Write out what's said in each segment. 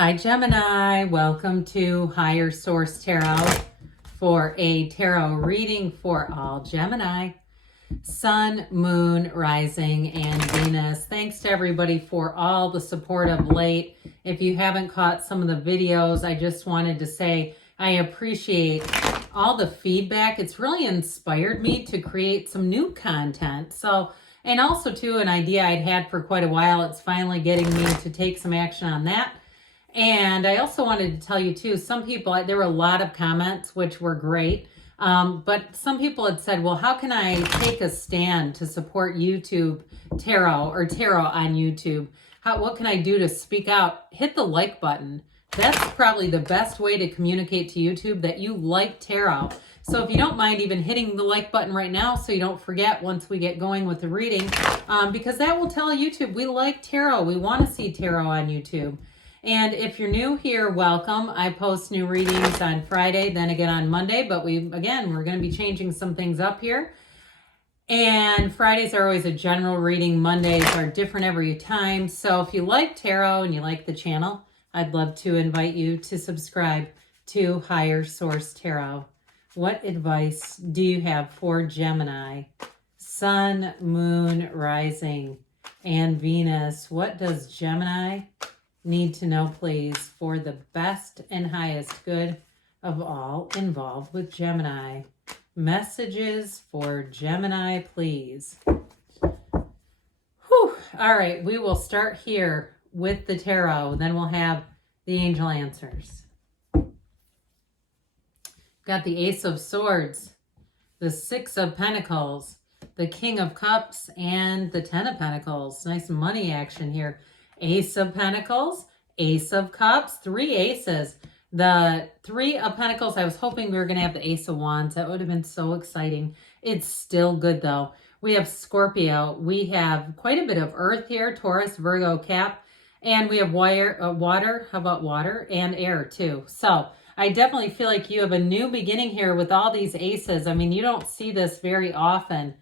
Hi Gemini, welcome to Higher Source Tarot for a tarot reading for all Gemini, Sun, Moon, Rising, and Venus. Thanks to everybody for all the support of late. If you haven't caught some of the videos, I just wanted to say I appreciate all the feedback. It's really inspired me to create some new content. And also too, an idea I'd had for quite a while. It's finally getting me to take some action on that. And I also wanted to tell you too, some people, there were a lot of comments, which were great. But some people had said, well, how can I take a stand to support YouTube tarot or tarot on YouTube? What can I do to speak out? Hit the like button. That's probably the best way to communicate to YouTube that you like tarot. So if you don't mind even hitting the like button right now so you don't forget once we get going with the reading, because that will tell YouTube we like tarot. We want to see tarot on YouTube. And if you're new here, welcome. I post new readings on Friday, then again on Monday, but we're going to be changing some things up here. And Fridays are always a general reading. Mondays are different every time. So if you like tarot and you like the channel, I'd love to invite you to subscribe to Higher Source Tarot. What advice do you have for Gemini? Sun, Moon, Rising, and Venus. What does Gemini need to know, please, for the best and highest good of all involved with Gemini? Messages for Gemini, please. Whew. All right, we will start here with the tarot. Then we'll have the angel answers. Got the Ace of Swords, the Six of Pentacles, the King of Cups, and the Ten of Pentacles. Nice money action here. Ace of Pentacles, Ace of Cups, three aces. The Three of Pentacles, I was hoping we were going to have the Ace of Wands. That would have been so exciting. It's still good though. We have Scorpio. We have quite a bit of Earth here, Taurus, Virgo, Cap. And we have water. How about water? And air too. So I definitely feel like you have a new beginning here with all these aces. I mean, you don't see this very often,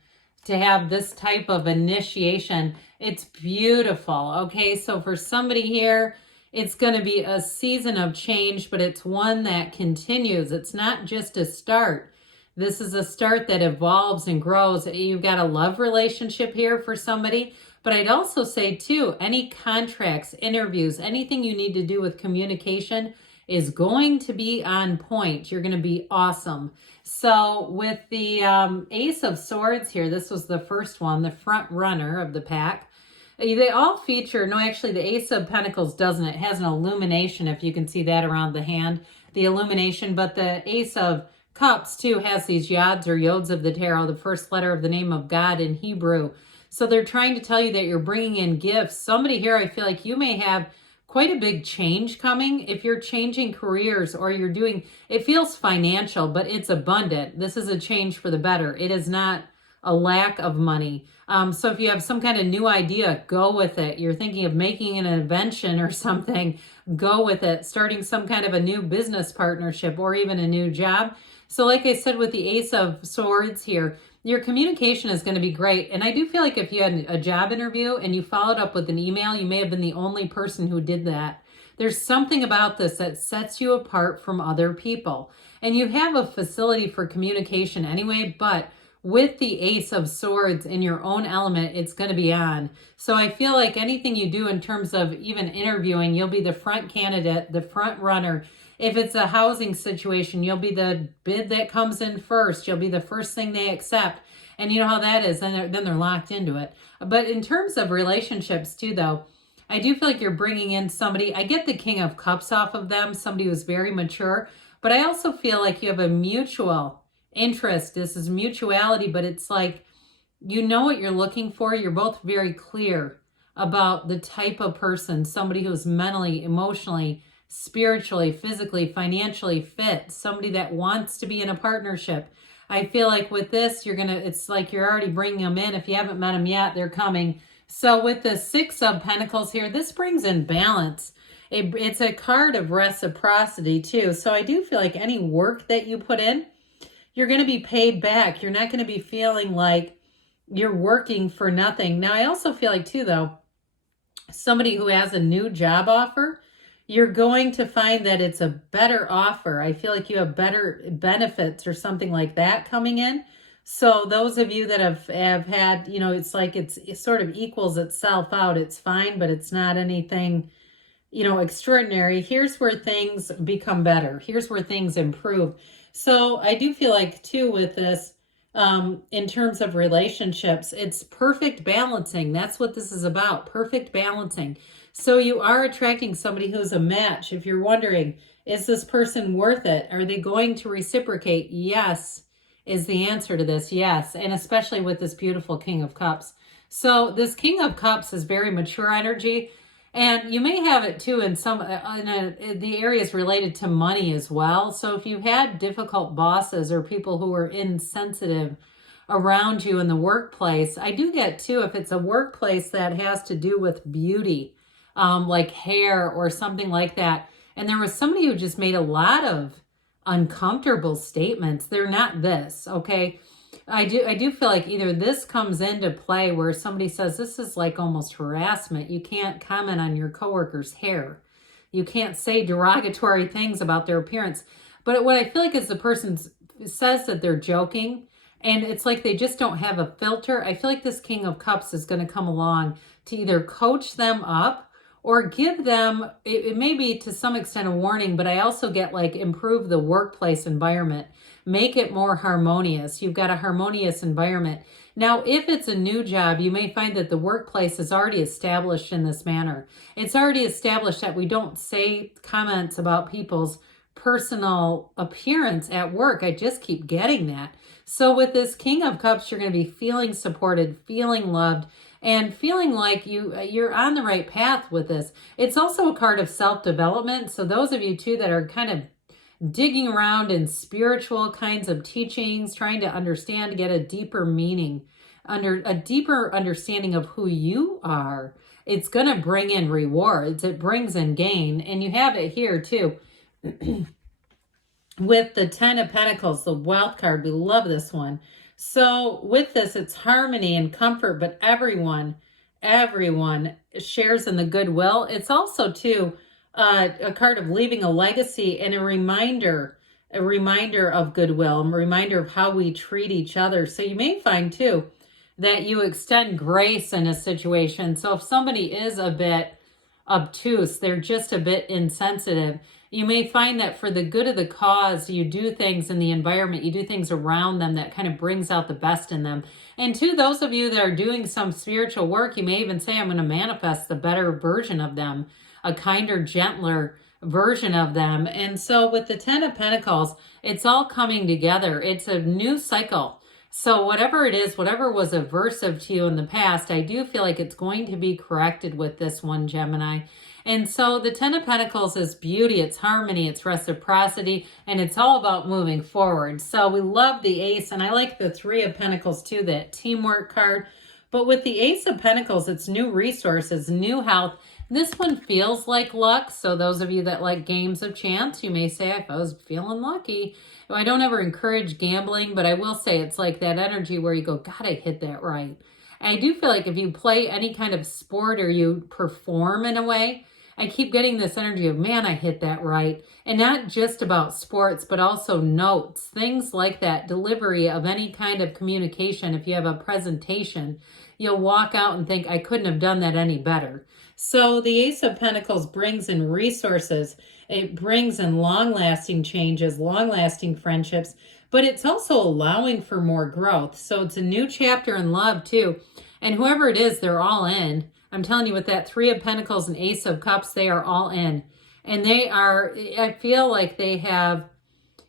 to have this type of initiation. It's beautiful. Okay, so for somebody here, it's going to be a season of change, but it's one that continues. It's not just a start. This is a start that evolves and grows. You've got a love relationship here for somebody, but I'd also say too, any contracts, interviews, anything you need to do with communication is going to be on point. You're going to be awesome. So with the Ace of Swords here, this was the first one, the front runner of the pack. They all feature, no, actually the Ace of Pentacles doesn't. It has an illumination, if you can see that around the hand, the illumination. But the Ace of Cups too has these yods or yods of the tarot, the first letter of the name of God in Hebrew. So they're trying to tell you that you're bringing in gifts. Somebody here, I feel like you may have quite a big change coming. If you're changing careers or you're doing, it feels financial, but it's abundant. This is a change for the better. It is not a lack of money. So if you have some kind of new idea, go with it. You're thinking of making an invention or something, go with it. Starting some kind of a new business partnership or even a new job. So like I said, with the Ace of Swords here, your communication is going to be great. And I do feel like if you had a job interview and you followed up with an email, you may have been the only person who did that. There's something about this that sets you apart from other people. And you have a facility for communication anyway, but with the Ace of Swords in your own element, it's going to be on. So I feel like anything you do in terms of even interviewing, you'll be the front candidate, the front runner. If it's a housing situation, you'll be the bid that comes in first. You'll be the first thing they accept. And you know how that is. Then they're locked into it. But in terms of relationships too, though, I do feel like you're bringing in somebody. I get the King of Cups off of them, somebody who's very mature. But I also feel like you have a mutual interest. This is mutuality, but it's like you know what you're looking for. You're both very clear about the type of person, somebody who's mentally, emotionally, spiritually, physically, financially fit, somebody that wants to be in a partnership. I feel like with this, it's like you're already bringing them in. If you haven't met them yet, they're coming. So with the Six of Pentacles here, this brings in balance. It's a card of reciprocity too. So I do feel like any work that you put in, you're going to be paid back. You're not going to be feeling like you're working for nothing. Now, I also feel like too, though, somebody who has a new job offer, you're going to find that it's a better offer. I feel like you have better benefits or something like that coming in. So those of you that have had, you know, it's like it sort of equals itself out. It's fine, but it's not anything, you know, extraordinary. Here's where things become better. Here's where things improve. So I do feel like too with this, in terms of relationships, it's perfect balancing. That's what this is about. Perfect balancing. So you are attracting somebody who's a match. If you're wondering, is this person worth it? Are they going to reciprocate? Yes, is the answer to this. Yes. And especially with this beautiful King of Cups. So this King of Cups is very mature energy. And you may have it too in some in the areas related to money as well. So if you had difficult bosses or people who are insensitive around you in the workplace, I do get too, if it's a workplace that has to do with beauty, like hair or something like that, and there was somebody who just made a lot of uncomfortable statements. They're not this, okay? I do feel like either this comes into play where somebody says this is like almost harassment. You can't comment on your coworker's hair. You can't say derogatory things about their appearance. But what I feel like is the person says that they're joking and it's like they just don't have a filter. I feel like this King of Cups is going to come along to either coach them up or give them, it may be to some extent a warning, but I also get like improve the workplace environment. Make it more harmonious. You've got a harmonious environment. Now, if it's a new job, you may find that the workplace is already established in this manner. It's already established that we don't say comments about people's personal appearance at work. I just keep getting that. So with this King of Cups, you're going to be feeling supported, feeling loved, and feeling like you're on the right path with this. It's also a card of self-development. So those of you too that are kind of digging around in spiritual kinds of teachings, trying to understand, get a deeper meaning, a deeper understanding of who you are, it's going to bring in rewards. It brings in gain. And you have it here too. With the 10 of Pentacles, the wealth card, we love this one. So with this, it's harmony and comfort, but everyone shares in the goodwill. It's also too a card of leaving a legacy and a reminder of goodwill, a reminder of how we treat each other. So you may find too that you extend grace in a situation. So if somebody is a bit obtuse, they're just a bit insensitive, you may find that for the good of the cause, you do things in the environment, you do things around them that kind of brings out the best in them. And to those of you that are doing some spiritual work, you may even say, I'm going to manifest the better version of them, a kinder, gentler version of them. And so with the 10 of Pentacles, it's all coming together. It's a new cycle. So whatever it is, whatever was aversive to you in the past, I do feel like it's going to be corrected with this one, Gemini. And so the 10 of Pentacles is beauty, it's harmony, it's reciprocity, and it's all about moving forward. So we love the Ace, and I like the 3 of Pentacles too, that teamwork card. But with the Ace of Pentacles, it's new resources, new health. This one feels like luck. So those of you that like games of chance, you may say, if I was feeling lucky. I don't ever encourage gambling, but I will say it's like that energy where you go, God, I hit that right. And I do feel like if you play any kind of sport or you perform in a way, I keep getting this energy of, man, I hit that right. And not just about sports, but also notes, things like that, delivery of any kind of communication. If you have a presentation, you'll walk out and think, I couldn't have done that any better. So the Ace of Pentacles brings in resources. It brings in long-lasting changes, long-lasting friendships, but it's also allowing for more growth. So it's a new chapter in love too. And whoever it is, they're all in. I'm telling you, with that 3 of Pentacles and Ace of Cups, they are all in. And they are, I feel like they have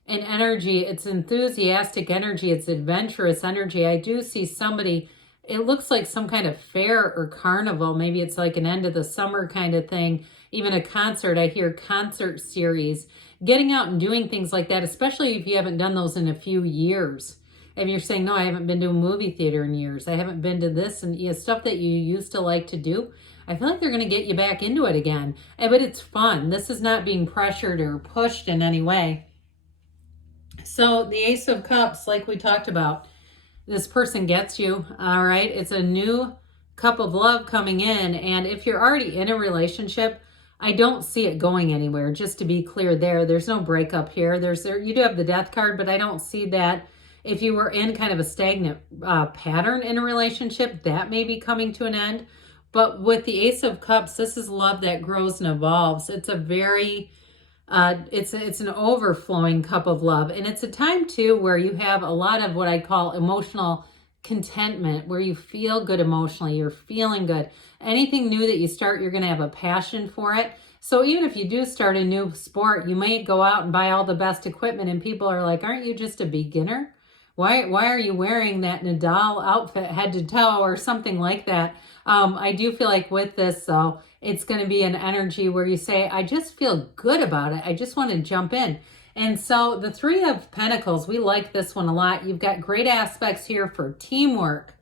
an energy, it's enthusiastic energy, it's adventurous energy. I do see somebody, it looks like some kind of fair or carnival. Maybe it's like an end of the summer kind of thing. Even a concert, I hear concert series. Getting out and doing things like that, especially if you haven't done those in a few years. If you're saying, no, I haven't been to a movie theater in years. I haven't been to this and stuff that you used to like to do. I feel like they're going to get you back into it again. But it's fun. This is not being pressured or pushed in any way. So the Ace of Cups, like we talked about, this person gets you, all right? It's a new cup of love coming in. And if you're already in a relationship, I don't see it going anywhere. Just to be clear there's no breakup here. You do have the Death card, but I don't see that. If you were in kind of a stagnant pattern in a relationship, that may be coming to an end. But with the Ace of Cups, this is love that grows and evolves. It's a very, it's an overflowing cup of love. And it's a time too where you have a lot of what I call emotional contentment, where you feel good emotionally, you're feeling good. Anything new that you start, you're going to have a passion for it. So even if you do start a new sport, you may go out and buy all the best equipment and people are like, aren't you just a beginner? Why are you wearing that Nadal outfit head to toe or something like that? I do feel like with this, though, it's going to be an energy where you say, I just feel good about it. I just want to jump in. And so the Three of Pentacles, we like this one a lot. You've got great aspects here for teamwork.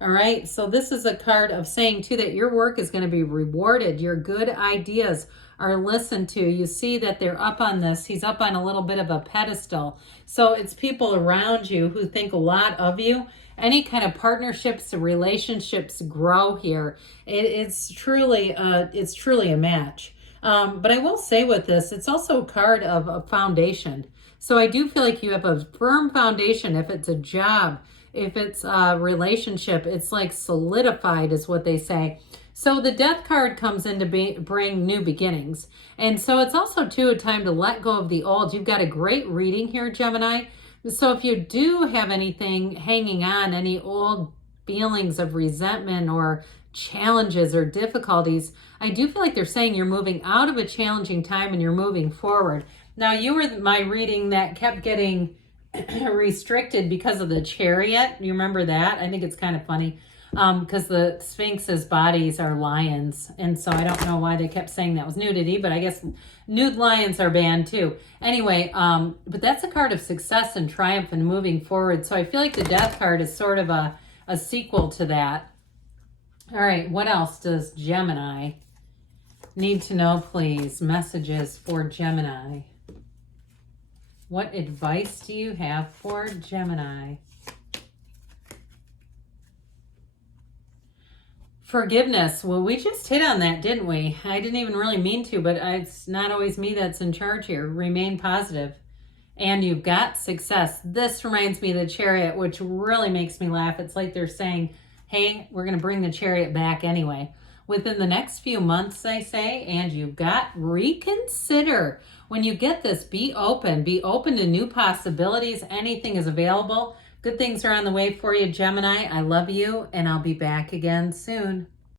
All right. So this is a card of saying, too, that your work is going to be rewarded. Your good ideas are listened to. You see that they're up on this. He's up on a little bit of a pedestal. So it's people around you who think a lot of you. Any kind of partnerships, relationships grow here. It's truly a match. But I will say with this, it's also a card of a foundation. So I do feel like you have a firm foundation. If it's a job, if it's a relationship, it's like solidified is what they say. So the Death card comes in to bring new beginnings. And so it's also, too, a time to let go of the old. You've got a great reading here, Gemini. So if you do have anything hanging on, any old feelings of resentment or challenges or difficulties, I do feel like they're saying you're moving out of a challenging time and you're moving forward. Now, you were my reading that kept getting restricted because of the Chariot. You remember that? I think it's kind of funny because the Sphinx's bodies are lions. And so I don't know why they kept saying that was nudity, but I guess nude lions are banned too. Anyway, but that's a card of success and triumph and moving forward. So I feel like the Death card is sort of a sequel to that. All right, what else does Gemini need to know, please? Messages for Gemini. What advice do you have for Gemini? Forgiveness. Well, we just hit on that, didn't we? I didn't even really mean to, but it's not always me that's in charge here. Remain positive. And you've got success. This reminds me of the Chariot, which really makes me laugh. It's like they're saying, hey, we're going to bring the Chariot back anyway. Within the next few months, I say, and you've got reconsider. When you get this, be open to new possibilities. Anything is available. Good things are on the way for you, Gemini. I love you, and I'll be back again soon.